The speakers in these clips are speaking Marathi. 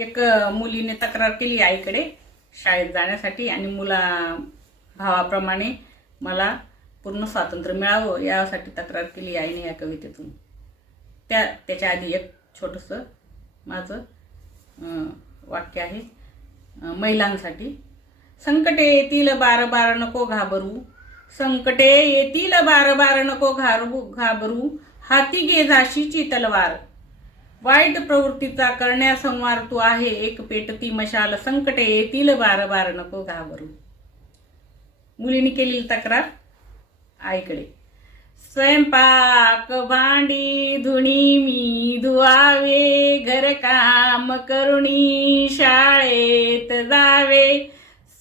एक मुलीने तक्रार केली आईकडे शाळेत जाण्यासाठी आणि भावाप्रमाणे मला पूर्ण स्वातंत्र्य मिळावं यासाठी तक्रार केली आईने या कवितेतून. त्याच्या आधी एक छोटंसं माझं वाक्य आहे महिलांसाठी. संकटे येतील बार बार नको घाबरू, संकटे येतील बार बार नको घाबरू, हाती घे झाशीची तलवार. वाईट प्रवृत्तीचा करण्या संवार तू आहे एक पेटती मशाल, संकटे येतील बार बार नको घाबरू. मुलीने केलेली तक्रार आईकडे. स्वयंपाक भांडी धुणी मी धुवावे, घरकाम करुणी शाळेत जावे.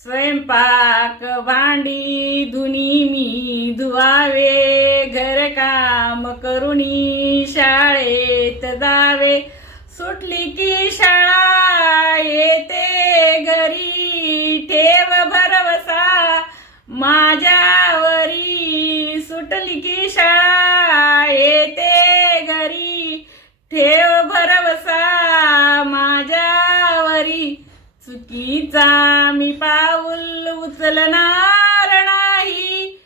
स्वयंपाक भांडी धुणी मी धुवावे, घरकाम करुणी शाळेत जावे. सुटली की शाळा येते घरी, ठेव भरवसा माझ्यावरी. सुटली की शाळा येते घरी, ठेव भरवसा माझ्यावरी. चुकीचा मी पाऊल उचलणार नाही,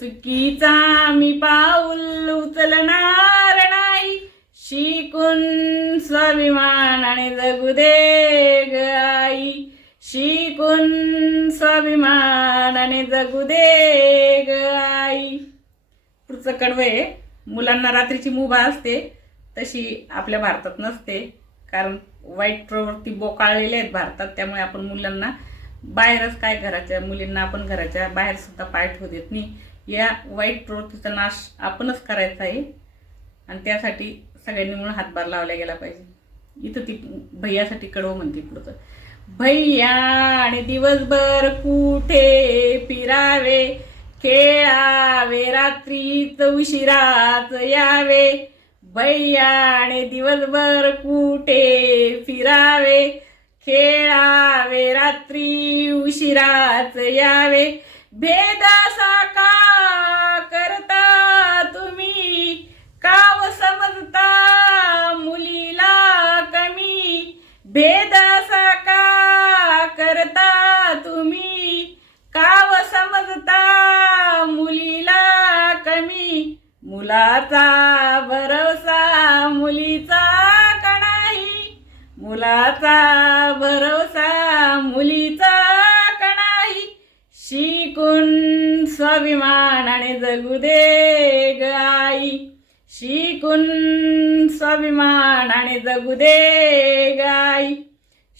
चुकीचा मी पाऊल उचलणार नाही. शिकून स्वाभिमानाने जगू दे ग आई, शिकून स्वाभिमानाने जगू दे ग आई. पुढचं कडवं आहे. मुलांना रात्रीची मुभा असते तशी आपल्या भारतात नसते, कारण वाईट प्रवृत्ती बोकाळलेल्या आहेत भारतात. त्यामुळे आपण मुलांना बाहेरच काय घराच्या मुलींना आपण घराच्या बाहेर सुद्धा पाय ठेवू देत नाही. या वाईट प्रवृत्तीचा नाश आपणच करायचा आहे आणि त्यासाठी सगळ्यांनी म्हणून हातभार लावला गेला पाहिजे. इथं ती भैयासाठी कडवं म्हणते पुढचं. भैया आणि दिवसभर कुठे फिरावे, खेळावे रात्रीच उशिराच यावे. भैयाने दिवसभर कुठे फिरावे, खेळावे रात्री उशिराच यावे. भेदासा का करता तुम्ही, काव समजता मुलीला कमी. भेदासा का करता तुम्ही, काव समजता मुलीला कमी. मुलाचा भरवसा मुलीचा का नाही, मुलाचा भरवसा मुलीचा का नाही. शिकून स्वाभिमानाने जगू दे ग आई, शिकून स्वाभिमानाने जगू दे ग आई.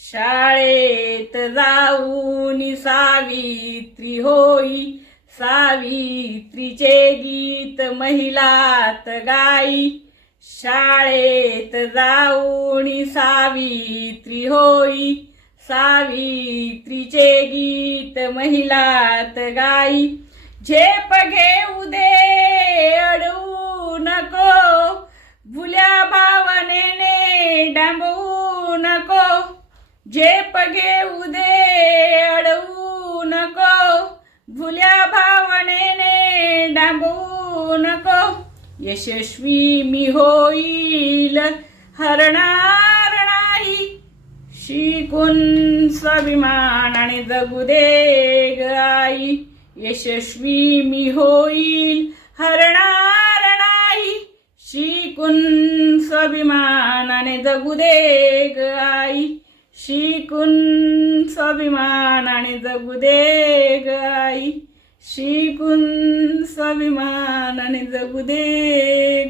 शाळेत जाऊन सावित्री होई, सावित्रीचे गीत महिलात गाई. शाळेत जाऊन सावित्री होई, सावित्रीचे गीत महिलात गाई. झेप घेऊ दे अडवू नको, भुल्या भावनेने डांबवू नको. झेप घेऊ दे अडवू नको, भुल्या भावनेने डांबवू नको. यशस्वी मी होईल हरणार नाही, शिकून स्वाभिमानाने जगू दे ग आई. यशस्वी मी होईल हरणार नाही, शिकून स्वाभिमानाने जगू दे ग आई. शिकून स्वाभिमानाने जगू दे ग आई, शिकून स्वाभिमानाने जगू दे